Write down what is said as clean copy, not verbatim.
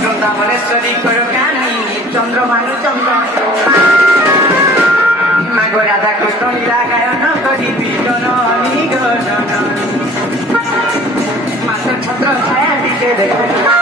বৃন্দাবনেশ্বরী করকানি চন্দ্রভানু চন্দ্র মাগো রাধা কৃষ্ণ লীলাগায়ন করি বিজন নিগজন মাসের ছত্র ছায়া দিকে দেখা